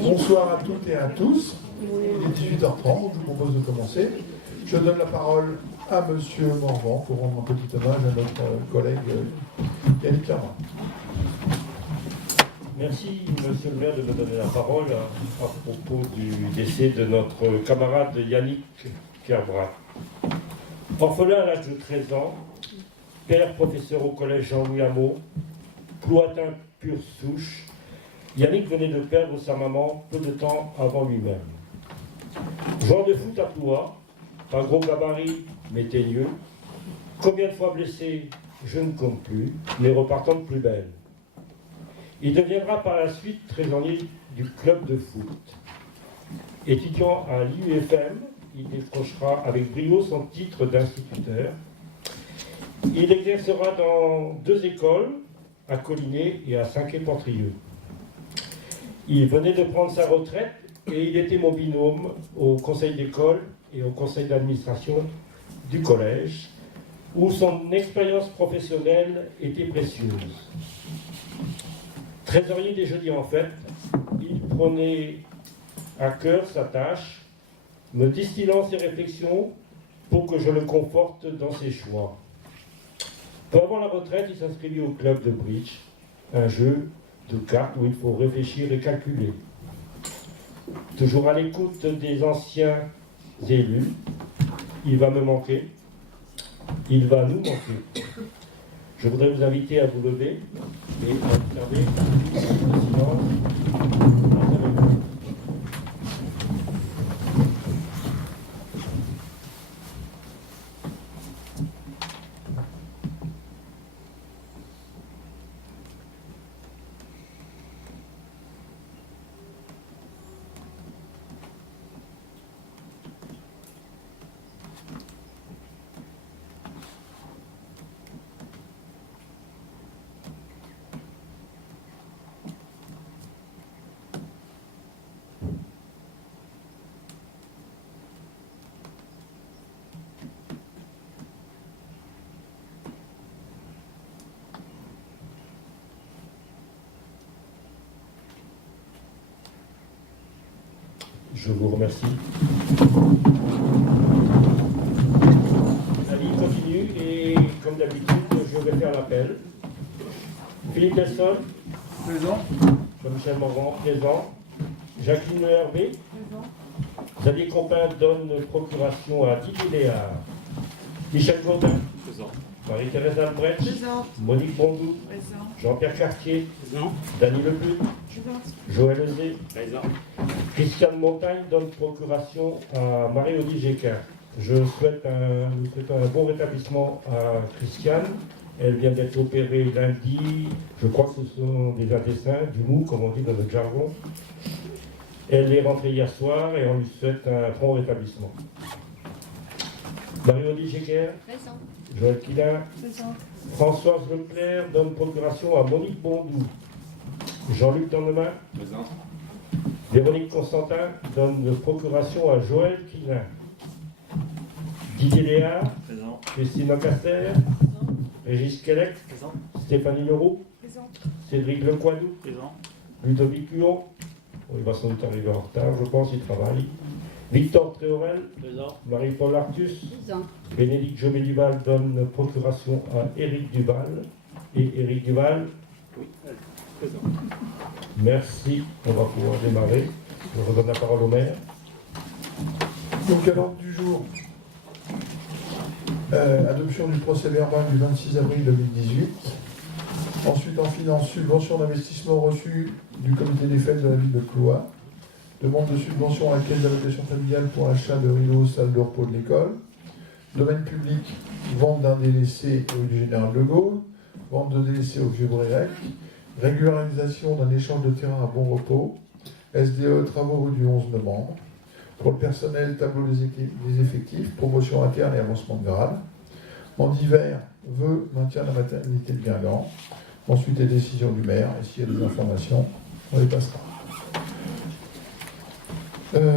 Bonsoir à toutes et à tous. Il est 18h30, je vous propose de commencer. Je donne la parole à Monsieur Morvan pour rendre un petit hommage à notre collègue Yannick Clermont. Merci, Monsieur le maire, de me donner la parole à propos du décès de notre camarade Yannick Clermont. Orphelin à l'âge de 13 ans, père professeur au collège Jean-Louis Hameau, cloatin pure souche, Yannick venait de perdre sa maman peu de temps avant lui-même. Joueur de foot à Ploie, pas gros gabarit, mais teigneux. Combien de fois blessé, je ne compte plus, mais repartant de plus belle. Il deviendra par la suite trésorier du club de foot. Étudiant à l'IUFM, il décrochera avec brio son titre d'instituteur. Il exercera dans 2 écoles, à Collinet et à Saint-Quay-Portrieux. Il venait de prendre sa retraite et il était mon binôme au conseil d'école et au conseil d'administration du collège, où son expérience professionnelle était précieuse. Trésorier des jeudis en fête, il prenait à cœur sa tâche, me distillant ses réflexions pour que je le conforte dans ses choix. Peu avant la retraite, il s'inscrivit au club de bridge, un jeu de cartes où il faut réfléchir et calculer. Toujours à l'écoute des anciens élus, il va me manquer, il va nous manquer. Je voudrais vous inviter à vous lever et à observer le silence. Je vous remercie. La vie continue et, comme d'habitude, je vais faire l'appel. Philippe Delson. Présent. Jean-Michel Morvan, présent. Jacqueline Hervé. Présent. Xavier Compin donne procuration à Didier Léard. Michel Gaudin. Présent. Marie-Thérèse Albrecht. Présent. Monique Bondou. Présent. Jean-Pierre Cartier. Présent. Dany Lebut. Présent. Joël Euzé. Présent. Christiane Montagne donne procuration à Marie-Odile Géquin. Je souhaite un bon rétablissement à Christiane. Elle vient d'être opérée lundi. Je crois que ce sont des intestins, du mou, comme on dit dans notre jargon. Elle est rentrée hier soir et on lui souhaite un prompt rétablissement. Marie-Odile Géquin. Présent. Joël Quilin. Présent. Françoise Leclerc donne procuration à Monique Bondou. Jean-Luc Tendemain. Présent. Véronique Constantin donne procuration à Joël Quilin. Didier Léard. Présent. Christine Lancaster. Régis Quellec. Présent. Stéphanie Leroux. Présent. Cédric Lecoidou. Présent. Ludovic Huon. Il va sans doute arriver en retard, je pense, il travaille. Victor Tréorel. Présent. Marie-Paul Artus. Présent. Bénédicte Jobé-Duval donne procuration à Éric Duval. Et Éric Duval. Oui. Présent. Merci, on va pouvoir démarrer. Je redonne la parole au maire. Donc à l'ordre du jour, adoption du procès verbal du 26 avril 2018. Ensuite en finance, subvention d'investissement reçue du comité des fêtes de la ville de Cloix. Demande de subvention à la caisse d'allocation familiale pour l'achat de rideaux, salle de repos de l'école. Domaine public, vente d'un délaissé rue du Général de Gaulle. Vente de délaissé au Vieux-Brélac. Régularisation d'un échange de terrain à bon repos. SDE, travaux rue du 11 novembre. Pour le personnel, tableau des effectifs, promotion interne et avancement de grade. En divers, vœux, maintien de la maternité de Guingamp. Ensuite, les décisions du maire. Et s'il y a des informations, on les passera.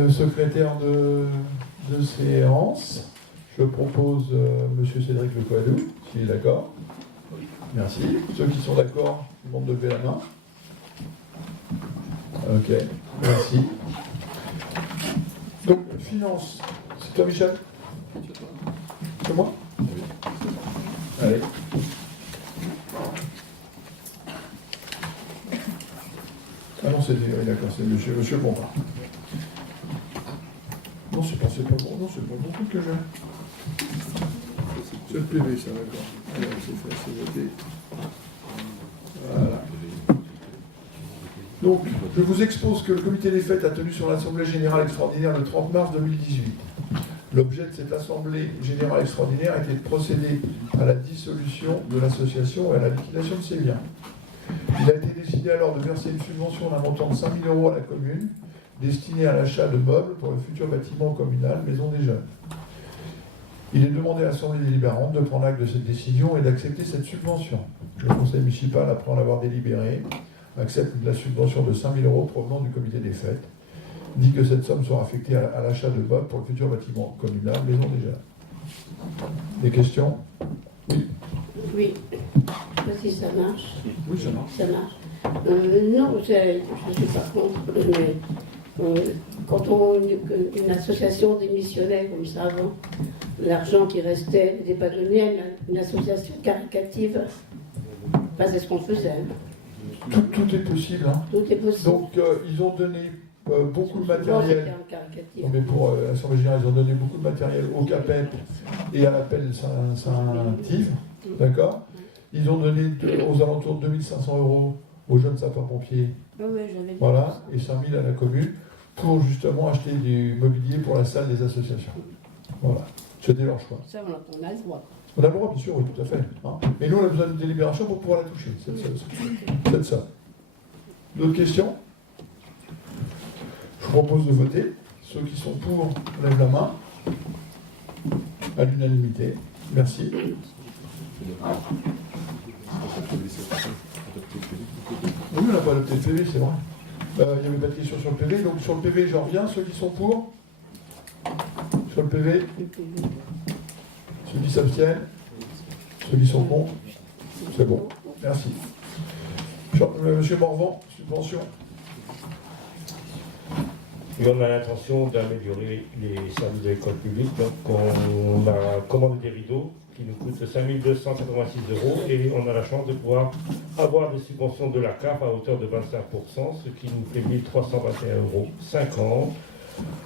Secrétaire de séance, je propose M. Cédric Lecoidou, s'il est d'accord. Merci. Ceux qui sont d'accord, ils vont lever la main. Ok, merci. Donc, finance, c'est toi Michel? C'est moi? Allez. Ah non, c'est oui, d'accord, c'est monsieur Bompard. Non, c'est pas bon, non, c'est pas bon truc que j'ai. C'est le PV, ça, d'accord. Alors, c'est fait, c'est voté. Voilà. Donc, je vous expose que le comité des fêtes a tenu son assemblée générale extraordinaire le 30 mars 2018. L'objet de cette assemblée générale extraordinaire était de procéder à la dissolution de l'association et à la liquidation de ses biens. Il a été décidé alors de verser une subvention d'un montant de 5 000 € à la commune, destinée à l'achat de meubles pour le futur bâtiment communal Maison des Jeunes. Il est demandé à l'Assemblée délibérante de prendre acte de cette décision et d'accepter cette subvention. Le conseil municipal, après en avoir délibéré, accepte la subvention de 5 000 € provenant du comité des fêtes, dit que cette somme sera affectée à l'achat de meubles pour le futur bâtiment communal Maison des Jeunes. Des questions? Oui. Je sais pas si ça marche. Oui, ça marche. Ça marche. Non, je ne suis pas contre, mais quand une association démissionnait comme ça avant, l'argent qui restait n'était pas donné à une association caritative. Enfin, c'est ce qu'on faisait. Tout est possible. Hein. Tout est possible. Donc, ils ont donné beaucoup de Souvent, matériel. c'était un caritatif. Non, mais pour l'Assemblée générale, ils ont donné beaucoup de matériel au CAPEP et à l'appel Saint-Yves. D'accord? Ils ont donné aux alentours de 2 500 € aux jeunes sapeurs-pompiers. Oui, oui, j'avais vu. Voilà, et 5 000 à la commune pour justement acheter du mobilier pour la salle des associations. Voilà, c'était leur choix. Ça, on a le droit. On a le droit, bien sûr, oui, tout à fait. Hein. Mais nous, on a besoin de délibération pour pouvoir la toucher, cette somme. D'autres questions? Je vous propose de voter. Ceux qui sont pour, lèvent la main. À l'unanimité. Merci. Oui, on n'a pas adopté le PV, c'est vrai. Il n'y avait pas de question sur le PV. Donc sur le PV, j'en reviens. Ceux qui sont pour? Sur le PV? Ceux qui s'abstiennent? Ceux qui sont contre? C'est bon. Merci. Monsieur Morvan, subvention. Et on a l'intention d'améliorer les services de l'école publique. Donc on a commandé des rideaux qui nous coûtent 5 286 € et on a la chance de pouvoir avoir des subventions de la CAF à hauteur de 25%, ce qui nous fait 1 321,50 €,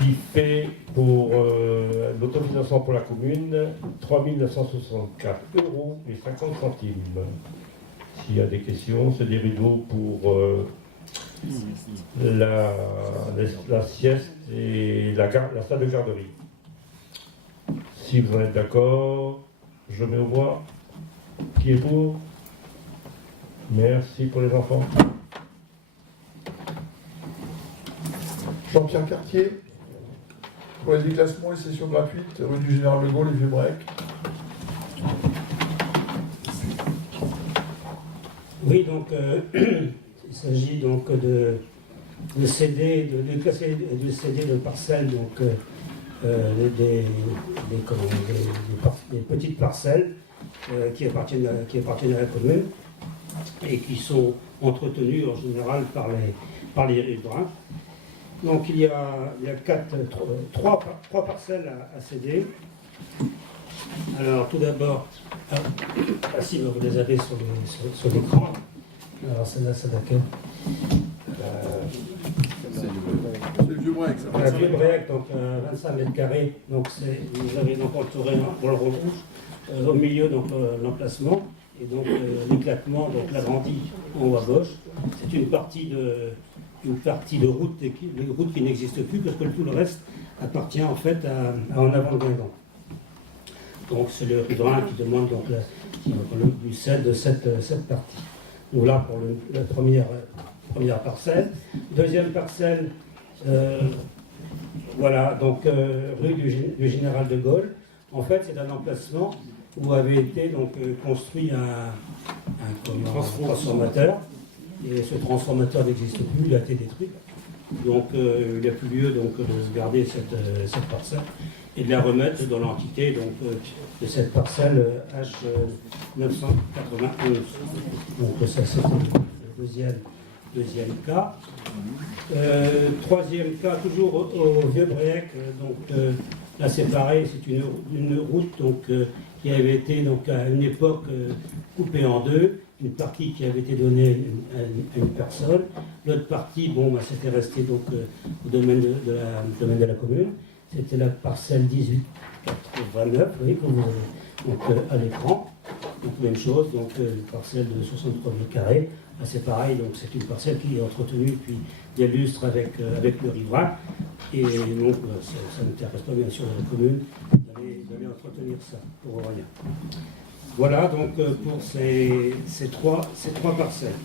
qui fait pour l'autorisation pour la commune 3 964 € et 50 centimes. S'il y a des questions, c'est des rideaux pour la sieste et la salle de garderie. Si vous en êtes d'accord, je mets au voix. Qui est pour? Merci pour les enfants. Jean-Pierre Cartier, pour les déclassements et sessions gratuites, rue du Général de Gaulle et Vieux-Brec. Oui, donc il s'agit donc de céder, de déclasser, de céder de parcelles, donc des petites parcelles qui appartiennent à la commune et qui sont entretenues en général par les riverains. Donc il y a trois parcelles à céder. Alors tout d'abord, si vous les avez sur l'écran, alors celle-là, c'est laquelle? C'est le Vieux-Brec, ça. La Vieux-Brec, donc 25 mètres carrés, donc vous avez donc entouré un rond rouge, au milieu donc l'emplacement, et donc l'éclatement, donc l'agrandi en haut à gauche. C'est une partie de route, les routes qui n'existent plus, parce que tout le reste appartient en fait à En Avant le Guingamp. Donc c'est le riverain qui demande donc du cède de cette partie. Donc là pour la première parcelle. Deuxième parcelle, voilà, donc rue du Général de Gaulle. En fait, c'est un emplacement où avait été donc construit un transformateur. Et ce transformateur n'existe plus, il a été détruit. Donc il n'y a plus lieu donc, de garder cette parcelle et de la remettre dans l'entité de cette parcelle H991. Donc ça c'est le deuxième cas. Troisième cas, toujours au Vieux-Bréhec, là c'est pareil, c'est une route qui avait été donc, à une époque coupée en deux, une partie qui avait été donnée à une personne, l'autre partie, c'était resté donc, au domaine de la commune, c'était la parcelle 1889, oui, comme vous avez donc, à l'écran, donc même chose, donc une parcelle de 63 mètres carrés. Là, c'est pareil, donc c'est une parcelle qui est entretenue depuis des lustres avec le riverain. Et donc, ça n'intéresse pas bien sûr la commune d'aller entretenir ça pour rien. Voilà donc pour ces trois parcelles.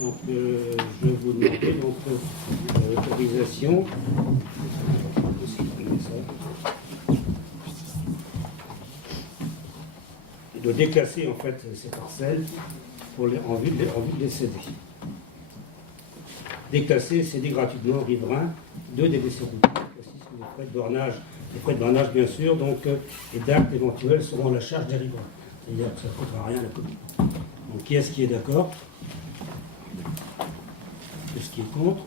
Donc, je vais vous demander donc l'autorisation. De déclasser en fait ces parcelles en vue de les céder. Déclasser, céder gratuitement aux riverains de délaisser route. Les frais de bornage bien sûr, donc les d'actes éventuels seront à la charge des riverains. C'est-à-dire que ça ne coûtera rien à la commune. Donc qui est-ce qui est d'accord? Qu'est-ce qui est contre?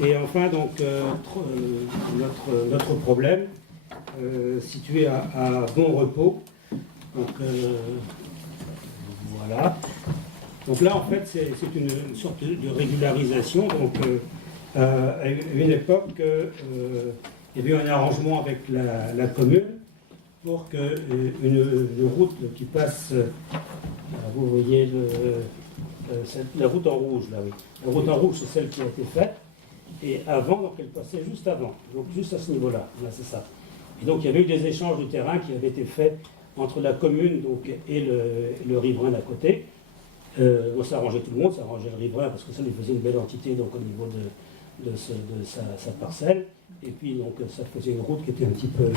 Et enfin donc notre problème situé à Bon Repos. Donc voilà. Donc là en fait c'est une sorte de régularisation. Donc à une époque il y avait eu un arrangement avec la commune pour qu'une route qui passe, vous voyez la route en rouge là, oui. La route en rouge c'est celle qui a été faite. Et avant, donc elle passait juste avant, donc juste à ce niveau-là, là c'est ça. Et donc il y avait eu des échanges de terrain qui avaient été faits entre la commune donc, et le riverain d'à côté. Ça arrangeait tout le monde, ça arrangeait le riverain parce que ça lui faisait une belle entité donc, au niveau de sa parcelle. Et puis donc ça faisait une route qui était un petit peu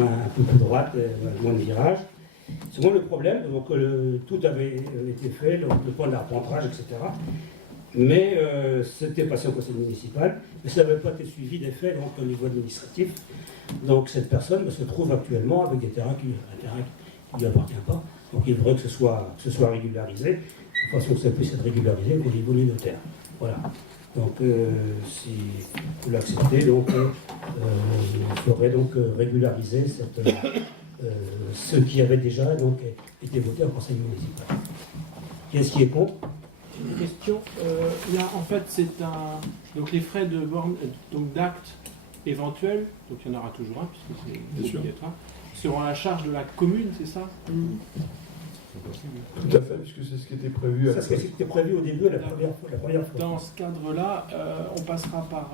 un peu plus droite, moins de virage. Souvent le problème, donc tout avait été fait, le point de l'arpentrage, etc. Mais c'était passé au conseil municipal, mais ça n'avait pas été suivi des faits donc, au niveau administratif. Donc cette personne se trouve actuellement avec des terrains qui ne lui appartiennent pas. Donc il faudrait que ce soit régularisé, de façon que ça puisse être régularisé au niveau des notaires. Voilà. Donc si vous l'acceptez, donc il faudrait donc régulariser ce qui avait déjà donc, été voté au conseil municipal. Qu'est-ce qui est contre? Une question. Là, en fait, c'est donc les frais de borne, donc d'actes éventuels, donc il y en aura toujours un puisque c'est obligatoire, seront à la charge de la commune, c'est ça? Tout à fait, puisque c'est ce qui était prévu. Ça, c'est ce qui était prévu au début, la première fois. Dans ce cadre-là, on passera par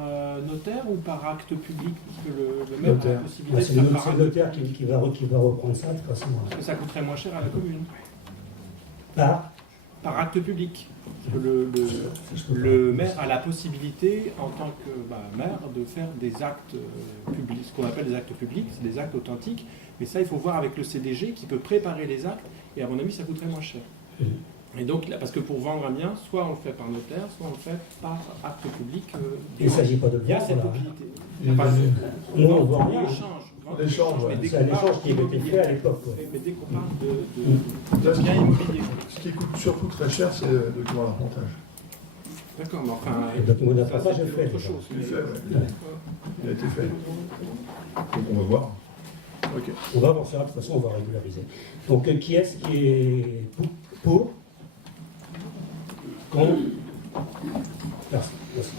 notaire ou par acte public, parce que le maire a la possibilité c'est le notaire qui va reprendre ça de toute façon. Parce que ça coûterait moins cher à la commune. Par acte public. Le maire a la possibilité, en tant que maire, de faire des actes publics, ce qu'on appelle des actes publics, c'est des actes authentiques, mais ça, il faut voir avec le CDG qui peut préparer les actes, et à mon avis, ça coûterait moins cher. Et donc, parce que pour vendre un bien, soit on le fait par notaire, soit on le fait par acte public. Il ne s'agit pas de Il y a vendre. cette possibilité. Nous, on ne vend rien. L'échange, c'est un échange qui avait été fait à l'époque. Mais dès qu'on parle de bien immobilier. Ce qui coûte surtout très cher, c'est le document d'appontage. D'accord, mais enfin. Le document d'appontage c'est est fait. autre chose. Il est fait, ouais. Il a été fait. Donc on va voir. Ok. On va voir ça, de toute façon, on va régulariser. Donc, qui est-ce qui est pour? Contre? Merci. Merci.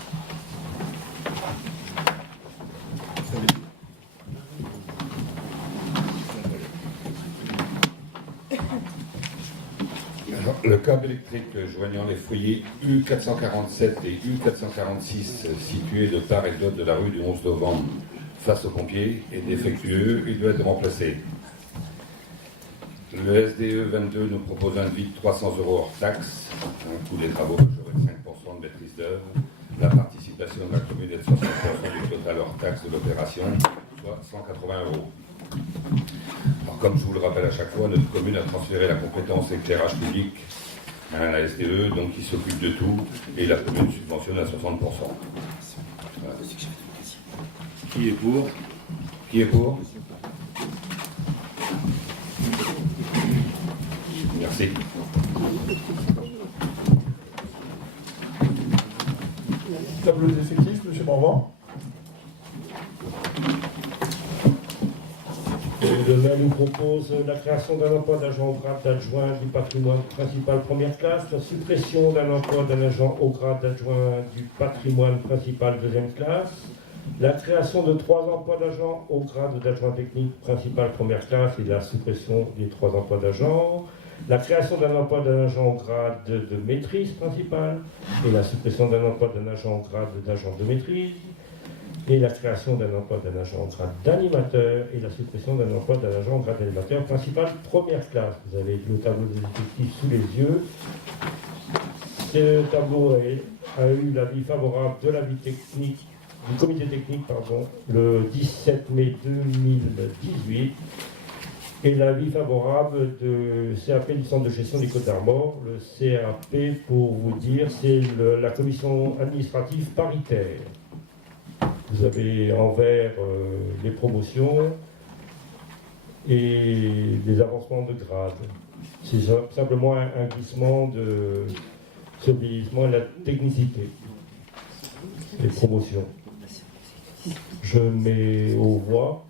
Alors, le câble électrique joignant les foyers U447 et U446 situés de part et d'autre de la rue du 11 novembre face aux pompiers est défectueux, il doit être remplacé. Le SDE 22 nous propose un devis de 300 € hors taxe, un coût des travaux majoré de 5% de maîtrise d'œuvre. La participation de la commune est de 60% du total hors taxe de l'opération, soit 180 €. Alors, comme je vous le rappelle à chaque fois, notre commune a transféré la compétence éclairage public à la SDE, donc il s'occupe de tout, et la commune subventionne à 60%. Voilà. Qui est pour? Qui est pour? Merci. Tableau des effectifs, M. Morvan. Le maire nous propose la création d'un emploi d'agent au grade d'adjoint du patrimoine principal première classe, la suppression d'un emploi d'un agent au grade d'adjoint du patrimoine principal deuxième classe, la création de 3 emplois d'agents au grade d'adjoint technique principal première classe et la suppression des 3 emplois d'agents, la création d'un emploi d'un agent au grade de maîtrise principale et la suppression d'un emploi d'un agent au grade d'agent de maîtrise, et la création d'un emploi d'un agent en grade d'animateur et la suppression d'un emploi d'un agent en grade d'animateur principal première classe. Vous avez le tableau des effectifs sous les yeux. Ce tableau a eu l'avis favorable de l'avis technique, du comité technique le 17 mai 2018 et l'avis favorable de CAP du centre de gestion des Côtes d'Armor. Le CAP, pour vous dire, c'est la commission administrative paritaire. Vous avez en vert les promotions et les avancements de grade. C'est simplement un glissement de ce vieillissement et la technicité. Les promotions. Je mets aux voix,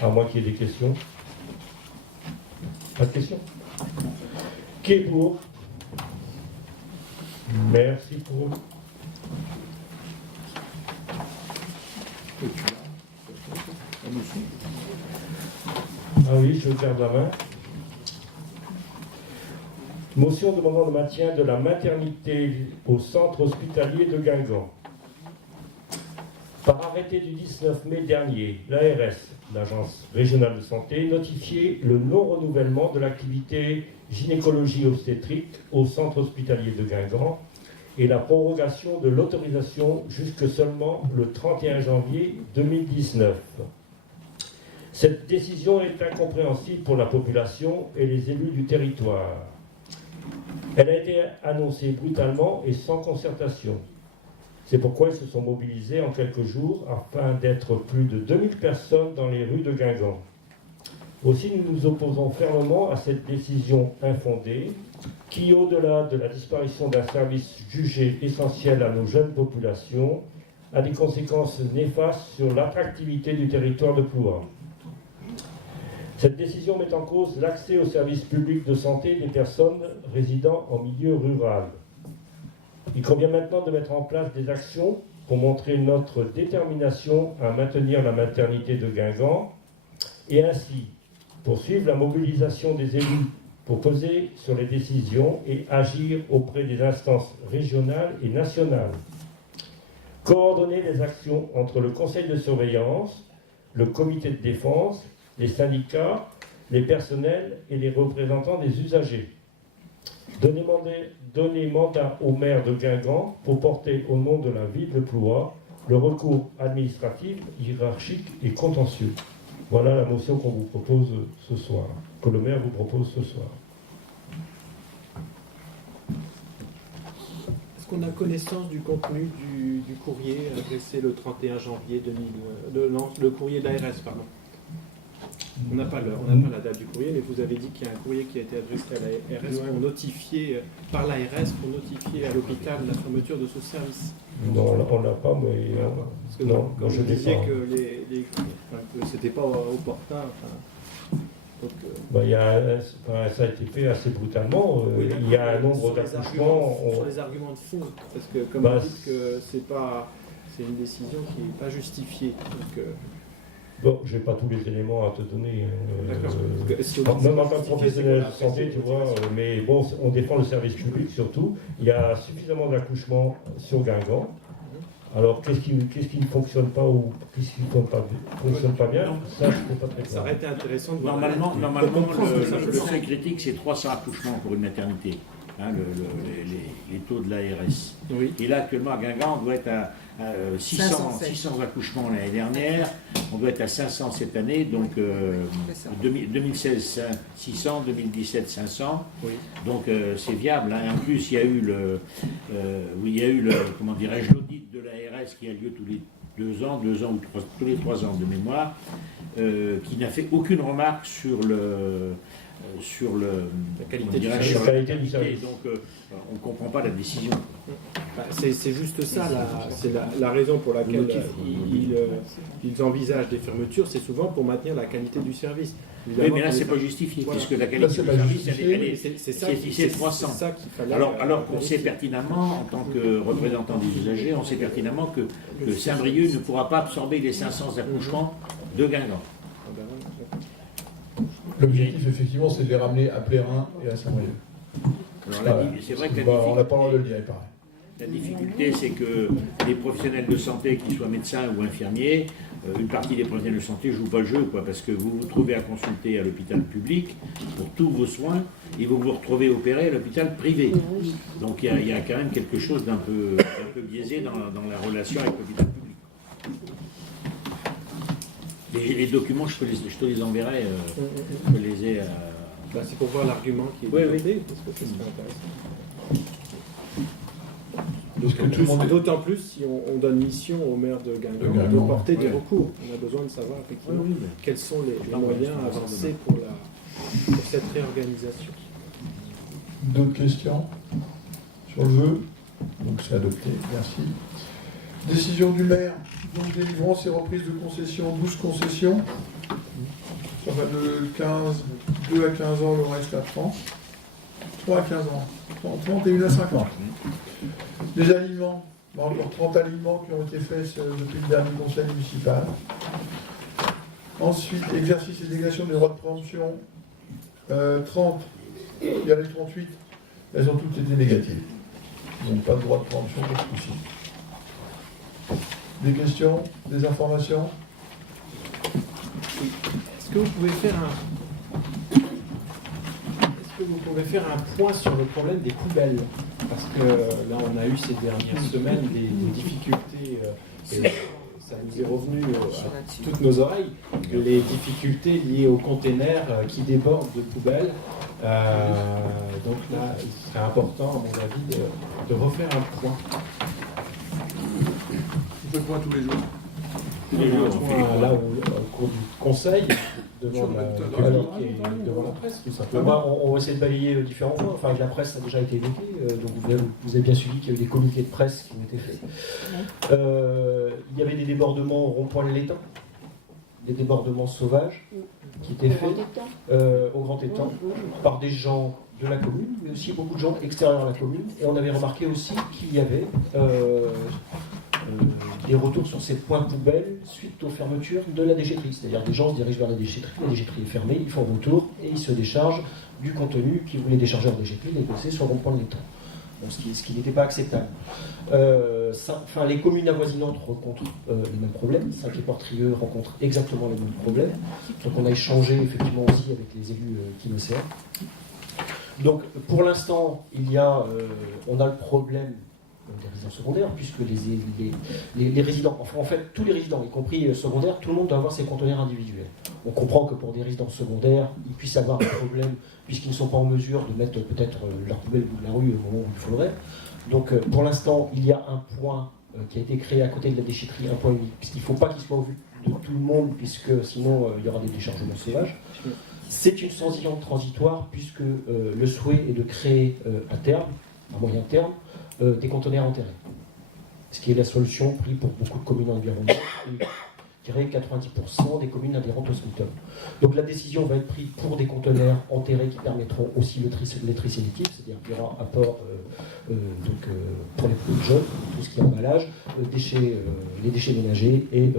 à moins qu'il y ait des questions. Pas de questions? Qui est pour? Merci pour eux. Ah oui, je garde la main. Motion demandant le maintien de la maternité au centre hospitalier de Guingamp. Par arrêté du 19 mai dernier, l'ARS, l'Agence régionale de santé, notifiait le non-renouvellement de l'activité gynécologie obstétrique au centre hospitalier de Guingamp et la prorogation de l'autorisation jusque seulement le 31 janvier 2019. Cette décision est incompréhensible pour la population et les élus du territoire. Elle a été annoncée brutalement et sans concertation. C'est pourquoi ils se sont mobilisés en quelques jours afin d'être plus de 2000 personnes dans les rues de Guingamp. Aussi, nous nous opposons fermement à cette décision infondée qui, au-delà de la disparition d'un service jugé essentiel à nos jeunes populations, a des conséquences néfastes sur l'attractivité du territoire de Plouha. Cette décision met en cause l'accès aux services publics de santé des personnes résidant en milieu rural. Il convient maintenant de mettre en place des actions pour montrer notre détermination à maintenir la maternité de Guingamp et ainsi poursuivre la mobilisation des élus pour peser sur les décisions et agir auprès des instances régionales et nationales. Coordonner les actions entre le conseil de surveillance, le comité de défense, les syndicats, les personnels et les représentants des usagers. Donner mandat au maire de Guingamp pour porter au nom de la ville de Plouha le recours administratif, hiérarchique et contentieux. Voilà la motion qu'on vous propose ce soir, que le maire vous propose ce soir. Est-ce qu'on a connaissance du contenu du courrier adressé le 31 janvier 2000, le courrier de l'ARS, pardon? On n'a pas la date du courrier, mais vous avez dit qu'il y a un courrier qui a été adressé à l'ARS pour notifier, par l'ARS, pour notifier à l'hôpital la fermeture de ce service. Non, on ne l'a pas, mais Parce que non, comme je vous disiez défends. que c'était pas opportun. Donc, ça a été fait assez brutalement. Il y a un nombre d'accouchements. Sur les arguments de fond, parce que comme vous dites que c'est une décision qui n'est pas justifiée. Donc, bon, je n'ai pas tous les éléments à te donner. D'accord. Même en tant que professionnel de santé, tu vois, mais bon, on défend le service public surtout. Il y a suffisamment d'accouchements sur Guingamp. Alors, qu'est-ce qui ne fonctionne pas ou qu'est-ce qui ne fonctionne pas bien? Ça, je ne peux pas te répondre. Ça aurait été intéressant de voir. Normalement, le seuil critique, c'est 300 accouchements pour une maternité. Hein, les taux de l'ARS. Oui. Et là, actuellement, à Guingamp, on doit être à 600 accouchements l'année dernière, on doit être à 500 cette année, donc 2016 600, 2017 500, oui. Donc c'est viable. Hein. En plus, il y a eu comment dirais-je, l'audit de l'ARS qui a lieu tous les 2 ans ou tous les 3 ans de mémoire, qui n'a fait aucune remarque sur sur le, La qualité comment dirais-je, du sur service. la Qualité du qualité. service. Donc on ne comprend pas la décision. C'est juste ça, c'est la raison pour laquelle ils envisagent des fermetures, c'est souvent pour maintenir la qualité du service. Oui, Évidemment, mais là, on c'est est- pas justifié, Voilà. puisque la Là, qualité c'est du pas service, justifié. elle est C'est ça, c'est 300. c'est ça qu'il fallait. Alors qu'on sait vérifier. pertinemment, en tant que représentant des usagers, on sait pertinemment que Saint-Brieuc ne pourra pas absorber les 500 accouchements de Guingamp. L'objectif, effectivement, c'est de les ramener à Plérin et à Saint-Brieuc. Alors là, Voilà. c'est vrai que Bah, on n'a pas le droit de le dire, il paraît. la difficulté, c'est que les professionnels de santé, qu'ils soient médecins ou infirmiers, une partie des professionnels de santé ne jouent pas le jeu, quoi, parce que vous vous trouvez à consulter à l'hôpital public pour tous vos soins, et vous vous retrouvez opéré à l'hôpital privé. Donc il y a quand même quelque chose d'un peu biaisé dans la relation avec l'hôpital public. Les documents, je te les enverrai, je les ai. Bah, c'est pour voir l'argument qui est Oui, oui. développé, parce que ça serait intéressant. Parce que tout le monde est- D'autant plus si on donne mission au maire de Guingamp de Guingamp, porter des ouais. recours. On a besoin de savoir effectivement Oui, oui, quels sont les pas moyens moi, avancés pour cette réorganisation. D'autres questions sur le jeu? Donc c'est adopté, merci. Décision du maire, donc délivrance et reprise de concessions, 12 concessions. Ça va de 2 à 15 ans, le reste à 30. 3 à 15 ans, 30 et 1 à 50. Les aliments, bon, encore 30 aliments qui ont été faits depuis le dernier conseil municipal. Ensuite, exercice et délégation des droits de préemption, 30, il y a les 38, elles ont toutes été négatives. Ils n'ont pas de droit de préemption pour ce coup-ci. Des questions, des informations? Est-ce que vous pouvez faire un point sur le problème des poubelles? Parce que là, on a eu ces dernières semaines des difficultés, et ça nous est revenu à toutes nos oreilles, les difficultés liées aux containers qui débordent de poubelles. Donc là, il serait important, à mon avis, de refaire un point. On fait point tous les jours. Là, au cours du conseil, devant la public et devant la presse, tout simplement. On va essayer de balayer différents points. Enfin, avec la presse, ça a déjà été évoqué. Donc, vous avez bien suivi qu'il y a eu des communiqués de presse qui ont été faits. Il y avait des débordements au rond-point de l'Étang, des débordements sauvages qui étaient faits au grand étang par des gens de la commune, mais aussi beaucoup de gens extérieurs à la commune. Et on avait remarqué aussi qu'il y avait des retours sur ces points poubelles suite aux fermetures de la déchetterie. C'est-à-dire des gens se dirigent vers la déchetterie est fermée, ils font retour et ils se déchargent du contenu qu'ils voulaient décharger en déchetterie et déposer sur le rond-point de l'étang. Donc, ce qui n'était pas acceptable. Les communes avoisinantes rencontrent les mêmes problèmes. Saint-Quay-Portrieux rencontre exactement les mêmes problèmes. Donc on a échangé effectivement aussi avec les élus qui me servent. Donc pour l'instant, on a le problème des résidents secondaires, puisque les résidents, enfin en fait tous les résidents, y compris secondaires, tout le monde doit avoir ses conteneurs individuels. On comprend que pour des résidents secondaires, ils puissent avoir un problème, puisqu'ils ne sont pas en mesure de mettre peut-être leur poubelle au bout de la rue au moment où il faudrait. Donc pour l'instant, il y a un point qui a été créé à côté de la déchetterie, un point unique, puisqu'il ne faut pas qu'il soit au vu de tout le monde, puisque sinon il y aura des déchargements sauvages. C'est une sanction transitoire, puisque le souhait est de créer à terme, à moyen terme, des conteneurs enterrés. Ce qui est la solution prise pour beaucoup de communes environnantes, et je dirais 90% des communes adhérentes au SMITOM. Donc la décision va être prise pour des conteneurs enterrés qui permettront aussi le tri sélectif, c'est-à-dire qu'il y aura apport pour les produits jaunes, tout ce qui est emballage, les déchets ménagers et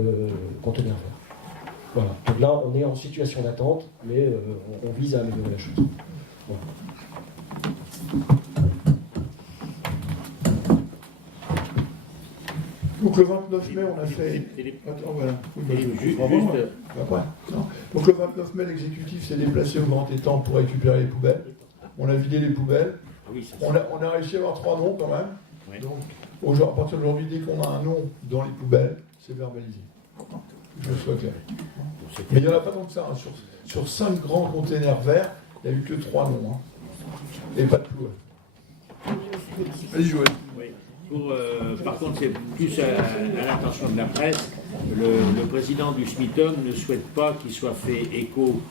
conteneurs verts. Voilà. Donc là, on est en situation d'attente, mais on vise à améliorer la chose. Voilà. Donc le 29 mai, on a fait... Attends, voilà. Oui, bah, Juste, Après, non. Donc le 29 mai, l'exécutif s'est déplacé au grand étang pour récupérer les poubelles. On a vidé les poubelles. oui, ça, On a réussi à avoir 3 noms quand même. Ouais. Donc à partir d'aujourd'hui, dès qu'on a un nom dans les poubelles, c'est verbalisé. Que je sois clair. Mais il n'y en a pas tant que ça. Hein. Sur 5 grands containers verts, il n'y a eu que 3 noms. Hein. Et pas de poubelles. Vas-y, Joël. oui. Par contre, c'est plus à l'attention de la presse. Le président du SMITOM ne souhaite pas qu'il soit fait écho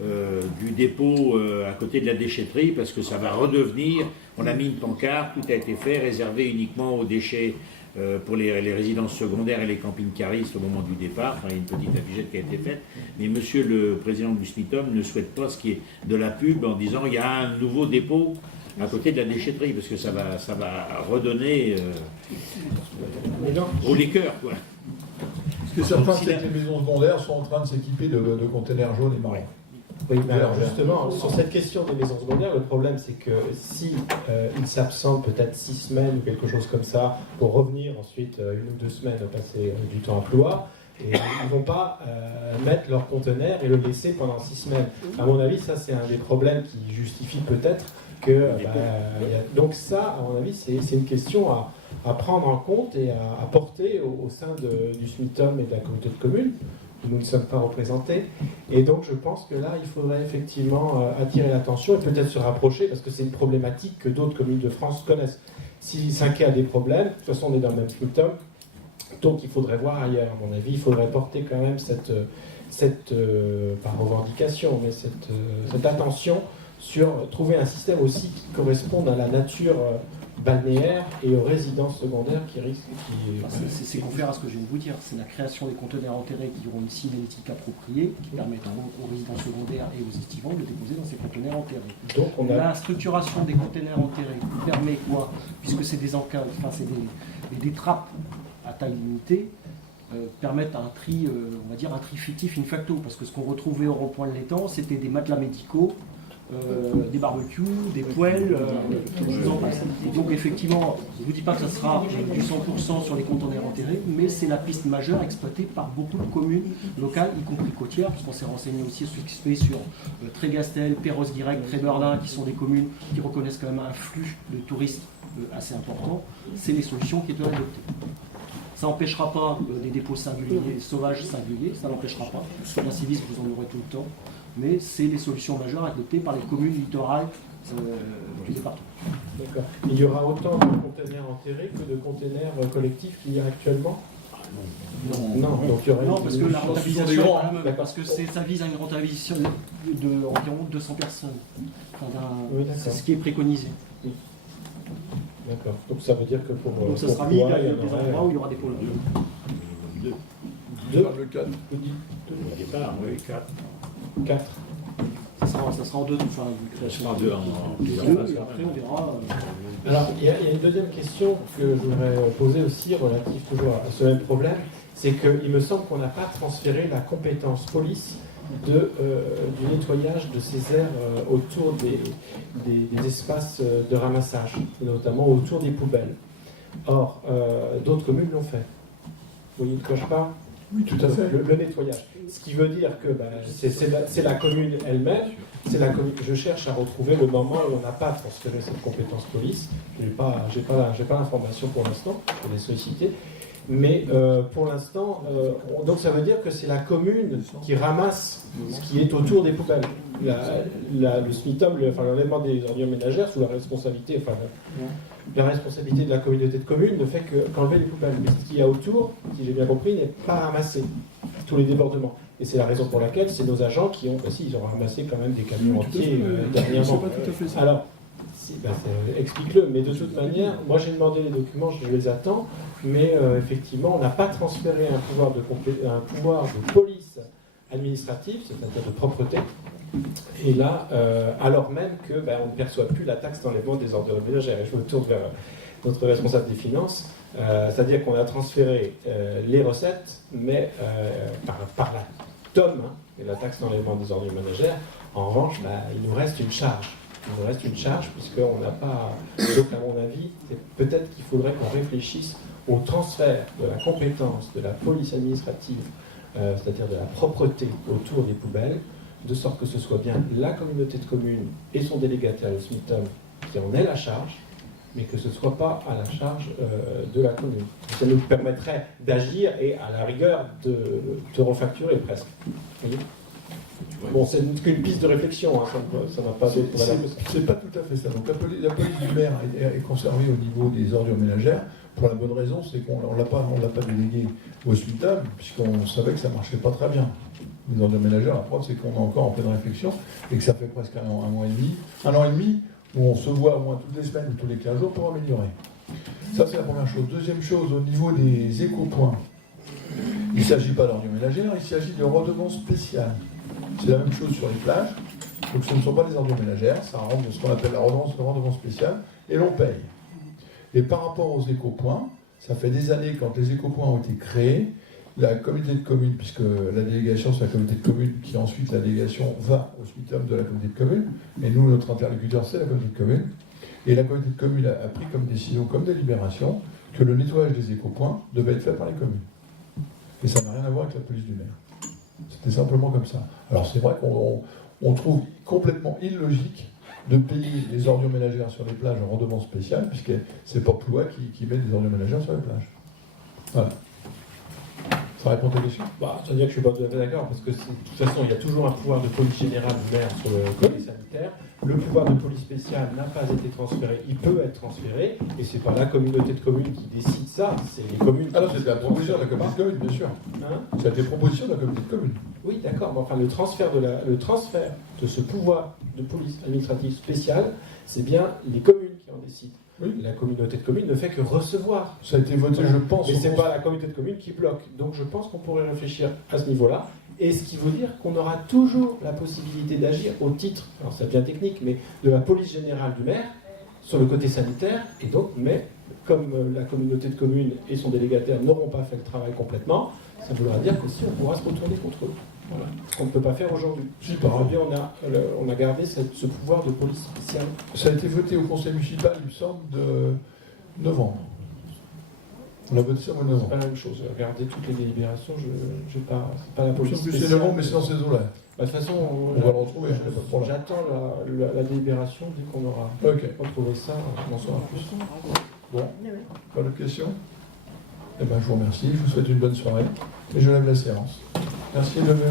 du dépôt à côté de la déchetterie, parce que ça va redevenir, on a mis une pancarte, tout a été fait, réservé uniquement aux déchets pour les résidences secondaires et les camping-caristes au moment du départ. Enfin, il y a une petite affichette qui a été faite. Mais monsieur le président du SMITOM ne souhaite pas ce qui est de la pub en disant il y a un nouveau dépôt à côté de la déchetterie, parce que ça va redonner au liqueur, quoi. Ce qui est certain, c'est que les maisons secondaires sont en train de s'équiper de containers jaunes et marrons. Oui, mais alors justement, sur cette question des maisons secondaires, le problème c'est que si ils s'absentent peut-être 6 semaines ou quelque chose comme ça, pour revenir ensuite 1 ou 2 semaines passer du temps à Ploie, et ils ne vont pas mettre leur conteneur et le laisser pendant 6 semaines. À mon avis, ça c'est un des problèmes qui justifie peut-être que... donc ça, à mon avis, c'est une question à prendre en compte et à porter au sein du SMITOM et de la communauté de communes. Nous ne sommes pas représentés. Et donc, je pense que là, il faudrait effectivement attirer l'attention et peut-être se rapprocher, parce que c'est une problématique que d'autres communes de France connaissent. Si Saint-Quay a des problèmes, de toute façon, on est dans le même SMITOM, donc il faudrait voir ailleurs, à mon avis. Il faudrait porter quand même pas revendication, mais cette attention sur trouver un système aussi qui corresponde à la nature balnéaire et aux résidences secondaires qui risquent... C'est contraire à ce que je viens de vous dire. C'est la création des conteneurs enterrés qui auront une signalétique appropriée, qui permettent aux résidences secondaires et aux estivants de déposer dans ces conteneurs enterrés. Donc la structuration des conteneurs enterrés permet quoi? Puisque c'est des encaves, enfin c'est des trappes à taille limitée, permettent un tri, on va dire un tri fictif in facto, parce que ce qu'on retrouvait au rond-point de l'étang, c'était des matelas médicaux, des barbecues, des poêles, je vous en passe. Donc effectivement, je ne vous dis pas que ça sera du 100% sur les conteneurs enterrés, mais c'est la piste majeure exploitée par beaucoup de communes locales, y compris côtières, puisqu'on s'est renseigné aussi sur Trégastel, Perros-Guirec, Tréberlin, qui sont des communes qui reconnaissent quand même un flux de touristes assez important. C'est les solutions qui doivent adopter. Ça n'empêchera pas des dépôts singuliers, sauvages singuliers, ça n'empêchera pas. L'incivisme, vous en aurez tout le temps. Mais c'est les solutions majeures adoptées par les communes littorales du département. D'accord. Il y aura autant de containers enterrés que de containers collectifs qu'il y a actuellement? Non, donc il y aurait parce que la rentabilisation, parce que ça vise à une rentabilisation d'environ 200 personnes. Enfin, c'est ce qui est préconisé. Oui. D'accord. Donc ça veut dire que pour... Donc ça sera mis à des endroits où il y aura des pôles. Deux. 4. Au départ, oui, 4. 4. Ça sera en deux, enfin une création en deux. Après on verra. Alors il y a une deuxième question que je voudrais poser aussi relative toujours à ce même problème, c'est qu'il me semble qu'on n'a pas transféré la compétence police du nettoyage de ces aires autour des espaces de ramassage, notamment autour des poubelles. Or, d'autres communes l'ont fait. Vous voyez de quoi je parle? Oui, tout à fait. Le nettoyage. Ce qui veut dire que c'est la commune elle-même. Je cherche à retrouver le moment où on n'a pas transféré cette compétence police. Je n'ai pas l'information pour l'instant, je vais les solliciter. Mais pour l'instant, donc ça veut dire que c'est la commune qui ramasse ce qui est autour des poubelles. Le SMITOM, l'enlèvement des ordures ménagères, sous la responsabilité, la responsabilité de la communauté de communes ne fait qu'enlever les poubelles. Mais ce qu'il y a autour, si j'ai bien compris, n'est pas ramassé, tous les débordements. Et c'est la raison pour laquelle c'est nos agents qui ont, ils ont ramassé quand même des camions entiers dernièrement. C'est pas tout à fait ça. Alors, explique-le, mais de toute manière, moi j'ai demandé les documents, je les attends, mais effectivement, on n'a pas transféré un pouvoir de police administrative, c'est-à-dire de propreté, et là, alors même que on ne perçoit plus la taxe d'enlèvement des ordures ménagères. Et je me tourne vers notre responsable des finances, c'est-à-dire qu'on a transféré les recettes, mais par la TOM, et la taxe d'enlèvement des ordures ménagères. En revanche, il nous reste une charge. Il nous reste une charge puisqu'on n'a pas... Donc à mon avis, peut-être qu'il faudrait qu'on réfléchisse au transfert de la compétence de la police administrative, c'est-à-dire de la propreté autour des poubelles, de sorte que ce soit bien la communauté de communes et son délégataire, le SMITOM, qui en ait la charge, mais que ce ne soit pas à la charge de la commune. Ça nous permettrait d'agir et à la rigueur de refacturer presque. Vous voyez ? Bon, c'est qu'une piste de réflexion, hein, ça n'a pas d'autre valeur que ça. C'est pas tout à fait ça. Donc la police du maire est conservée au niveau des ordures ménagères pour la bonne raison, c'est qu'on ne l'a pas délégué au SMITAB, puisqu'on savait que ça ne marchait pas très bien. Les ordures ménagères, la preuve, c'est qu'on est encore en pleine réflexion et que ça fait presque un an et demi, où on se voit au moins toutes les semaines ou tous les 15 jours pour améliorer. Ça, c'est la première chose. Deuxième chose, au niveau des éco-points, il ne s'agit pas d'ordures ménagères, il s'agit de redevances spéciales. C'est la même chose sur les plages. Donc ce ne sont pas des ordures ménagères, ça rentre dans ce qu'on appelle la redevance spéciale, et l'on paye. Et par rapport aux éco-points, ça fait des années, quand les éco-points ont été créés, la communauté de communes, puisque la délégation c'est la communauté de communes, qui ensuite la délégation va au SMITAB de la communauté de communes, et nous, notre interlocuteur, c'est la communauté de communes. Et la communauté de communes a pris comme décision, comme délibération, que le nettoyage des éco-points devait être fait par les communes. Et ça n'a rien à voir avec la police du maire. C'était simplement comme ça. Alors c'est vrai qu'on trouve complètement illogique de payer les ordures ménagères sur les plages en redevance spéciale, puisque c'est pas Ploua qui met des ordures ménagères sur les plages. Voilà. Ça répond à ta question ? C'est-à-dire que je ne suis pas tout à fait d'accord, parce que de toute façon, il y a toujours un pouvoir de police générale du maire sur le côté sanitaire. Le pouvoir de police spéciale n'a pas été transféré, il peut être transféré, et c'est pas la communauté de communes qui décide ça, c'est les communes. Alors c'est la proposition de la communauté de communes, bien sûr. Hein ? Ça a été proposition de la communauté de communes. Oui, d'accord, mais enfin le transfert de ce pouvoir de police administrative spéciale, c'est bien les communes qui en décident. Oui. La communauté de communes ne fait que recevoir. Ça a été voté, Voilà. je pense. Mais c'est pas la communauté de communes qui bloque. Donc je pense qu'on pourrait réfléchir à ce niveau-là. Et ce qui veut dire qu'on aura toujours la possibilité d'agir au titre, alors c'est bien technique, mais de la police générale du maire sur le côté sanitaire. Et donc, mais comme la communauté de communes et son délégataire n'auront pas fait le travail complètement, ça voudra dire qu'aussi on pourra se retourner contre eux. Voilà. Ce qu'on ne peut pas faire aujourd'hui. Aujourd'hui, on a gardé ce pouvoir de police spéciale. Ça a été voté au conseil municipal, il me semble, de novembre. On a voté ça au mois de C'est novembre. pas la même chose. Regardez toutes les délibérations, c'est pas la police C'est spéciale. novembre, mais c'est dans ces eaux-là. De toute façon, On va le retrouver, je n'ai pas de problème. j'attends la délibération. Dès qu'on aura Ok. retrouvé ça, on en saura plus. Bon, pas d'autres questions ? Eh bien, je vous remercie, je vous souhaite une bonne soirée et je lève la séance. Merci de venir.